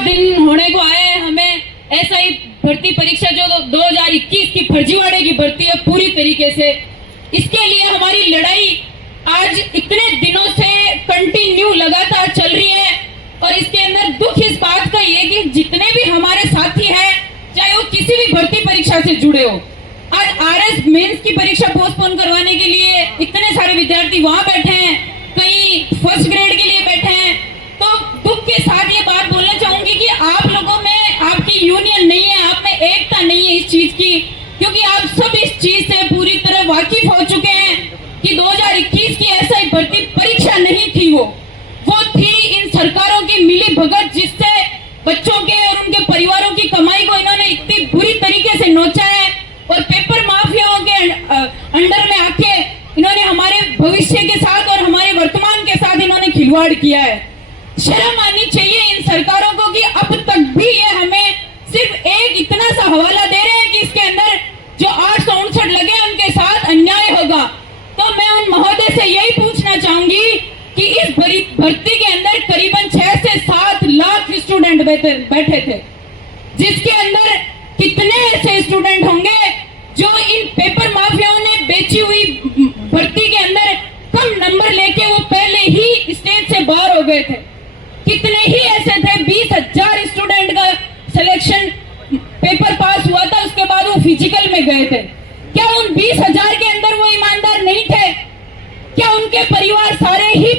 दिन होने को आए हैं, हमें एसआई भर्ती परीक्षा जो 2021 की फर्जीवाड़े की भर्ती है पूरी तरीके से, इसके लिए हमारी लड़ाई आज इतने दिनों से कंटिन्यू लगातार चल रही है। और इसके अंदर दुख इस बात का ये कि जितने भी हमारे साथी हैं, चाहे वो किसी भी भर्ती परीक्षा से जुड़े हो, आज आरएस मेंस की परीक्षा पोस्टपोन करवाने के लिए इतने सारे विद्यार्थी वहां बैठे हैं, कई फर्स्ट ग्रेड के लिए बैठे हैं। तो दुख के साथ ये बात बोलना चाहूंगी कि आप लोगों में आपकी यूनियन नहीं है, आप में एकता नहीं है इस चीज की, क्योंकि आप सब इस चीज से पूरी तरह वाकिफ हो चुके हैं कि 2021 की ऐसा भर्ती परीक्षा नहीं थी, वो थी इन सरकारों की मिली भगत, जिससे बच्चों के और उनके परिवारों की कमाई को इन्होंने इतनी बुरी तरीके से नोचा है और पेपर माफियाओं के अंडर में आके इन्होंने हमारे भविष्य के साथ और हमारे वर्तमान के साथ इन्होंने खिलवाड़ किया है। शर्म आनी चाहिए इन सरकारों को कि अब तक भी ये हमें सिर्फ एक इतना सा हवाला दे रहे हैं कि इसके अंदर जो 859 लगे उनके साथ अन्याय होगा। तो मैं उन महोदय से यही पूछना चाहूंगी कि इस भर्ती के अंदर करीबन 6 से 7 लाख स्टूडेंट बैठे थे, जिसके अंदर कितने ऐसे स्टूडेंट होंगे जो इन पेपर माफियाओं ने बेची हुई भर्ती के अंदर कम नंबर लेके वो पहले ही स्टेज से बाहर हो गए थे। कितने ही ऐसे थे, 20,000 स्टूडेंट का सिलेक्शन पेपर पास हुआ था, उसके बाद वो फिजिकल में गए थे। क्या उन 20,000 के अंदर वो ईमानदार नहीं थे? क्या उनके परिवार सारे ही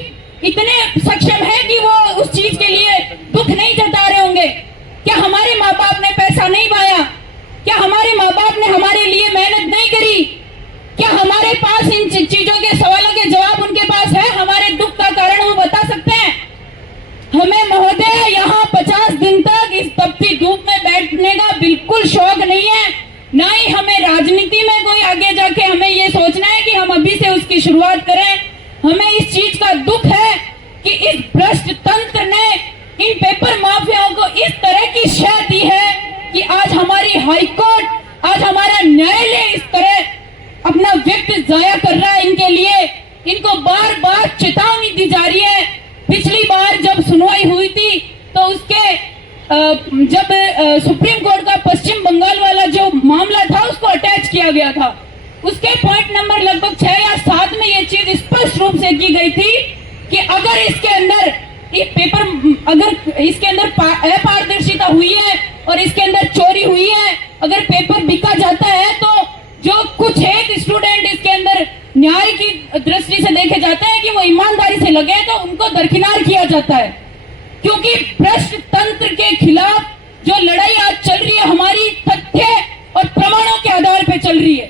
इतने सक्षम है कि वो उस चीज के लिए दुख नहीं जता रहे होंगे? क्या हमारे माँ बाप ने पैसा नहीं पाया? क्या हमारे माँ बाप ने हमारे लिए मेहनत नहीं करी? क्या हमारे पास इन चीजों के सवालों के जवाब उनके पास है? हमारे दुख का कारण वो बता सकते हैं? हमें महोदय यहाँ 50 दिन तक इस तपती धूप में बैठने का बिल्कुल शौक नहीं है, ना ही हमें राजनीति में कोई आगे जाके हमें ये सोचना है कि हम अभी से उसकी शुरुआत करें। हमें इस चीज का दुख है कि इस भ्रष्ट तंत्र ने इन पेपर माफियाओं को इस तरह की शह दी है कि आज हमारी हाईकोर्ट, आज हमारा न्यायालय इस तरह अपना वक्त जाया कर रहा है इनके लिए। इनको बार बार चेतावनी दी जा रही है। पिछली बार जब सुनवाई हुई थी तो उसके जब सुप्रीम कोर्ट का पश्चिम बंगाल वाला जो मामला था उसको अटैच किया गया था, उसके पॉइंट नंबर लगभग 6 या 7 में ये चीज स्पष्ट रूप से की गई थी कि अगर इसके अंदर अगर इसके अंदर अपारदर्शिता हुई है और इसके अंदर चोरी हुई है, अगर पेपर बिका जाता है तो जो कुछ एक स्टूडेंट इसके अंदर न्याय की दृष्टि से देखे जाते हैं कि वो ईमानदारी से लगे तो उनको दरकिनार किया जाता है। क्योंकि भ्रष्ट तंत्र के खिलाफ जो लड़ाई आज चल रही है हमारी तथ्य और प्रमाणों के आधार पर चल रही है।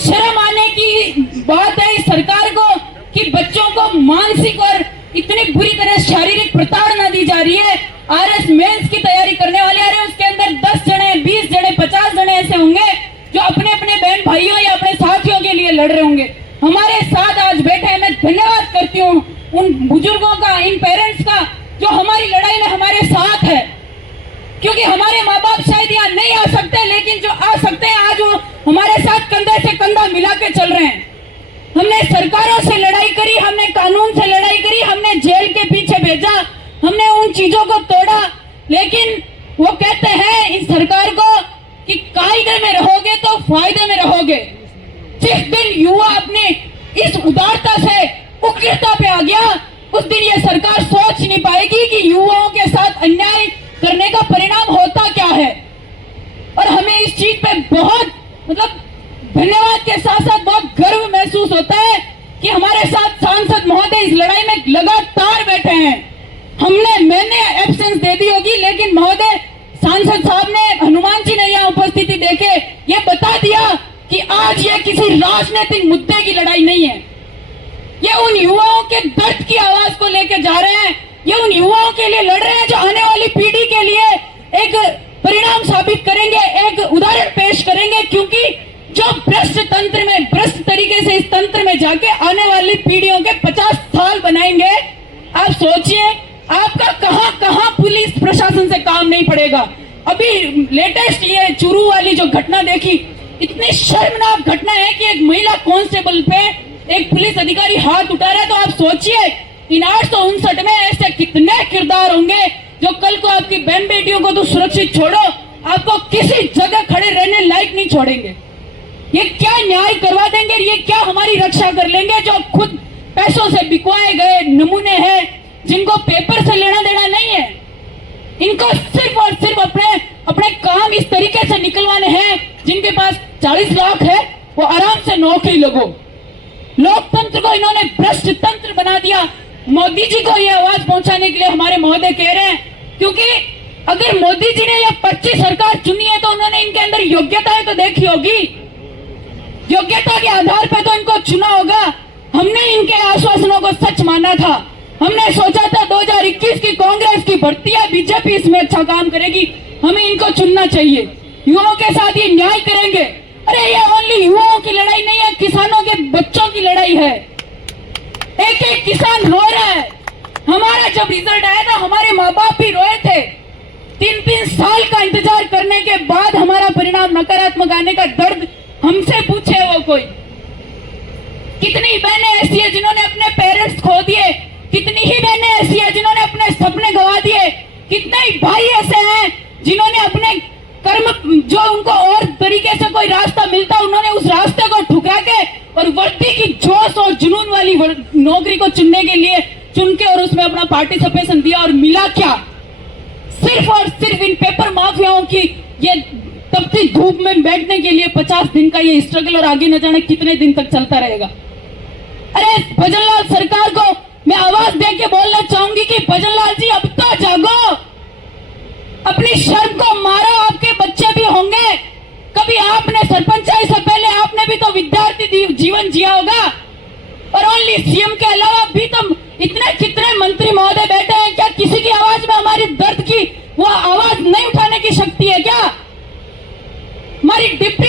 शर्म आने की बात है इस सरकार को कि बच्चों को मानसिक और इतनी बुरी तरह शारीरिक प्रताड़ना दी जा रही है। आरएस मेंस की तैयारी करने वाले आ रहे हैं, उसके अंदर 10 जने, 20 जने, 50 जने ऐसे होंगे जो अपने अपने बहन भाइयों या अपने साथियों के लिए लड़ रहे होंगे। हमारे साथ आज बैठे हैं, मैं धन्यवाद करती हूँ उन बुजुर्गों का, इन पेरेंट्स का जो हमारी लड़ाई में हमारे साथ है, क्योंकि हमारे माँ बाप शायद यहाँ नहीं आ सकते, लेकिन जो आ सकते हैं आज वो हमारे साथ कंधे से कंधा मिला के चल रहे हैं। हमने सरकारों से लड़ाई करी, हमने कानून से लड़ाई करी, हमने जेल के पीछे भेजा, हमने उन चीजों को तोड़ा, लेकिन वो कहते हैं इस सरकार को कि कायदे में रहोगे तो फायदे में रहोगे। जिस दिन युवा अपने इस उदारता से उग्रता पे आ गया, उस दिन ये सरकार सोच नहीं पाएगी कि युवाओं के साथ अन्याय करने का परिणाम होता क्या है। और हमें इस चीज पे बहुत धन्यवाद के साथ साथ बहुत गर्व महसूस होता है कि हमारे साथ सांसद महोदय इस लड़ाई में लगातार बैठे हैं। मैंने एब्सेंस दे दी होगी, लेकिन महोदय सांसद साहब ने, हनुमान जी ने यहाँ उपस्थिति देके ये बता दिया कि आज ये किसी राजनीतिक मुद्दे की लड़ाई नहीं है। ये उन युवाओं के दर्द की आवाज को लेके जा रहे हैं, ये उन युवाओं के लिए लड़ रहे हैं जो आने वाली पीढ़ी के लिए एक परिणाम साबित करेंगे, एक उदाहरण पेश करेंगे। क्योंकि जो भ्रष्ट तंत्र में, भ्रष्ट तरीके से इस तंत्र में जाके आने वाली पीढ़ियों के 50 साल बनाएंगे, आप सोचिए आपका कहां कहां पुलिस प्रशासन से काम नहीं पड़ेगा। अभी लेटेस्ट ये चूरू वाली जो घटना देखी, इतनी शर्मनाक घटना है कि एक महिला कांस्टेबल पे एक पुलिस अधिकारी हाथ उठा रहा है। तो आप सोचिए इन 859 में ऐसे कितने किरदार होंगे जो कल को आपकी बहन बेटियों को तो सुरक्षित छोड़ो, आपको किसी जगह खड़े रहने लायक नहीं छोड़ेंगे। ये क्या न्याय करवा देंगे, ये क्या हमारी रक्षा कर लेंगे जो खुद पैसों से बिकवाए गए नमूने हैं, जिनको पेपर से लेना देना नहीं है। इनको सिर्फ और सिर्फ अपने काम इस तरीके से निकलवाने हैं, जिनके पास 40 लाख है वो आराम से नौकरी लगो। लोकतंत्र को इन्होंने भ्रष्ट तंत्र बना दिया। मोदी जी को ये आवाज पहुंचाने के लिए हमारे महोदय कह रहे हैं, क्योंकि अगर मोदी जी ने ये 25 सरकार चुनी है तो उन्होंने इनके अंदर योग्यताएं तो देखी होगी, योग्यता के आधार पर तो इनको चुना होगा। हमने इनके आश्वासनों को सच माना था। हमने सोचा था 2021 की कांग्रेस की भर्ती है, बीजेपी इसमें अच्छा काम करेगी, हमें इनको चुनना चाहिए, युवाओं के साथ ये न्याय करेंगे। अरे ये ओनली युवाओं की लड़ाई नहीं है, किसानों के बच्चों की लड़ाई है। एक एक किसान रो रहा है। हमारा जब रिजल्ट आया था हमारे माँ बाप भी रोए थे। 3-3 साल का इंतजार करने के बाद हमारा परिणाम नकारात्मक आने का दर्द हमसे पूछे वो कोई। कितनी बहनें ऐसी है जिन्होंने अपने पेरेंट्स खो दिए, कितनी ही बहनें ऐसी है जिन्होंने अपने सपने गवा दिए, कितने ही भाई ऐसे हैं जिन्होंने अपने कर्म, जो उनको और तरीके से कोई रास्ता मिलता उन्होंने उस रास्ते को ठुकरा के और वर्दी की जोश और जुनून वाली नौकरी को चुनने के लिए चुन के और उसमें अपना पार्टिसिपेशन दिया, और मिला क्या? सिर्फ और सिर्फ इन पेपर माफियाओं की ये तपती धूप में बैठने के लिए 50 दिन का ये स्ट्रगल, और आगे न जाने कितने दिन तक चलता रहेगा। अरे भजनलाल सरकार को मैं आवाज दे के बोलना चाहूंगी कि भजनलाल जी अब तो जागो, अपनी शर्म को मारो, आपके बच्चे भी होंगे। कभी आपने सरपंचाई से पहले आपने भी तो विद्यार्थी जीवन जिया होगा, और ओनली सीएम के अलावा भी तो इतने कितने मंत्री महोदय बैठे हैं। क्या किसी की आवाज में हमारी दर्द की वो आवाज नहीं उठाने की शक्ति है क्या? हमारी डिप्टी